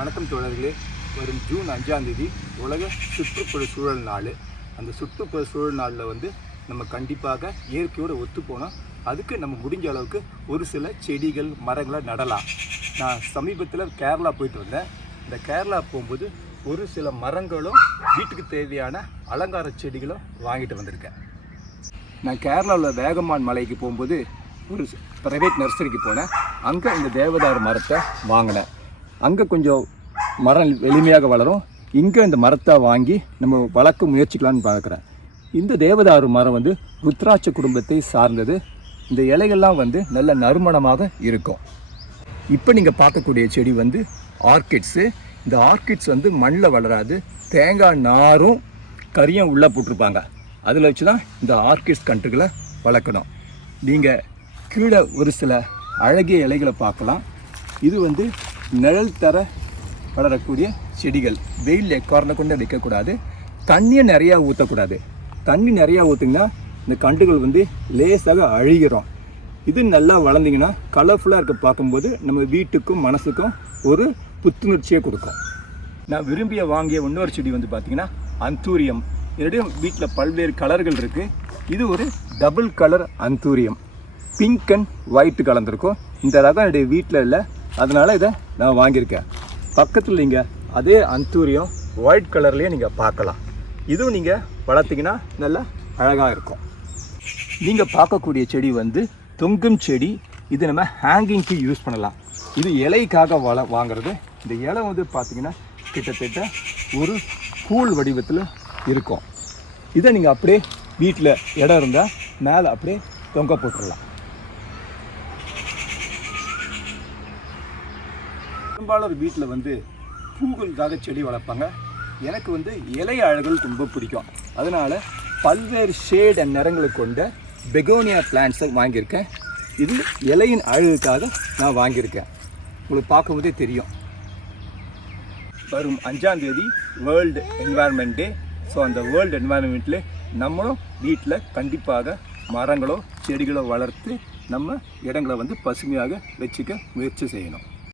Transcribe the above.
வணக்கம் தோழர்களே. வரும் ஜூன் 5ஆம் தேதி உலக சுற்றுப்புற சூழல் நாள். அந்த சுற்றுப்புற சூழல் நாளில் நம்ம கண்டிப்பாக இயற்கையோடு ஒத்து போனோம். அதுக்கு நம்ம முடிஞ்ச அளவுக்கு ஒரு சில செடிகள் மரங்களை நடலாம். நான் சமீபத்தில் கேரளா போயிட்டு வந்தேன். இந்த கேரளா போகும்போது ஒரு சில மரங்களும் வீட்டுக்கு தேவையான அலங்கார செடிகளும் வாங்கிட்டு வந்திருக்கேன். நான் கேரளாவில் வேகமான் மலைக்கு போகும்போது ஒரு ப்ரைவேட் நர்சரிக்கு போனேன். அங்கே இந்த தேவதாரு மரத்தை வாங்கினேன். அங்கே கொஞ்சம் மரம் எளிமையாக வளரும். இங்கே இந்த மரத்தை வாங்கி நம்ம வளர்க்க முயற்சிக்கலான்னு பார்க்குறேன். இந்த தேவதாரு மரம் ருத்ராட்ச குடும்பத்தை சார்ந்தது. இந்த இலைகள்லாம் நல்ல நறுமணமாக இருக்கும். இப்போ நீங்கள் பார்க்கக்கூடிய செடி ஆர்கிட்ஸு. இந்த ஆர்கிட்ஸ் மண்ணில் வளராது. தேங்காய் நாரும் கரியும் உள்ளே போட்டிருப்பாங்க. அதில் வச்சு தான் இந்த ஆர்கிட்ஸ் கன்றுகளை வளர்க்கணும். நீங்கள் கீழே ஒரு சில அழகிய இலைகளை பார்க்கலாம். இது நிழல் தர வளரக்கூடிய செடிகள். வெயில் எக்காரணம் கொண்டு வைக்கக்கூடாது. தண்ணியை நிறையா ஊற்றக்கூடாது. தண்ணி நிறையா ஊற்றிங்கன்னா இந்த கன்றுகள் லேசாக அழுகிறோம். இது நல்லா வளர்ந்திங்கன்னா கலர்ஃபுல்லாக இருக்க பார்க்கும்போது நம்ம வீட்டுக்கும் மனசுக்கும் ஒரு புத்துணர்ச்சியை கொடுக்கும். நான் விரும்பிய வாங்கிய இன்னொரு செடி பார்த்திங்கன்னா அந்தூரியம். என்னுடைய வீட்டில் பல்வேறு கலர்கள் இருக்குது. இது ஒரு double colour anthurium. Pink and white கலந்துருக்கும். இந்த ரகம் என்னுடைய வீட்டில் இல்லை, அதனால் இதை நான் வாங்கியிருக்கேன். பக்கத்தில் நீங்கள் அதே அந்தூரியம் ஒயிட் கலர்லேயே நீங்கள் பார்க்கலாம். இதுவும் நீங்கள் வளர்த்திங்கன்னா நல்லா அழகாக இருக்கும். நீங்கள் பார்க்கக்கூடிய செடி தொங்கும் செடி. இது நம்ம ஹேங்கிங்க்கு யூஸ் பண்ணலாம். இது இலைக்காக வாங்கிறது. இந்த இலை பார்த்திங்கன்னா கிட்டத்தட்ட ஒரு கூழ் வடிவத்தில் இருக்கும். இதை நீங்கள் அப்படியே வீட்டில் இடம் இருந்தால் மேலே அப்படியே தொங்க போட்டுடலாம். பெரும்பாலும் வீட்டில் பூக்களுக்காக செடி வளர்ப்பாங்க. எனக்கு இலை அழகுகள் ரொம்ப பிடிக்கும். அதனால் பல்வேறு ஷேட் அண்ட் நிறங்களை கொண்ட பெகோனியா பிளான்ட்ஸை வாங்கியிருக்கேன். இது இலையின் அழகுக்காக நான் வாங்கியிருக்கேன். உங்களுக்கு பார்க்கும்போதே தெரியும். வரும் 5ஆம் தேதி வேர்ல்டு என்வாயர்மெண்ட் டே. ஸோ அந்த வேர்ல்டு என்வாயர்மெண்ட்டில் நம்மளும் வீட்டில் கண்டிப்பாக மரங்களோ செடிகளோ வளர்த்து நம்ம இடங்களை பசுமையாக வச்சுக்க முயற்சி செய்யணும்.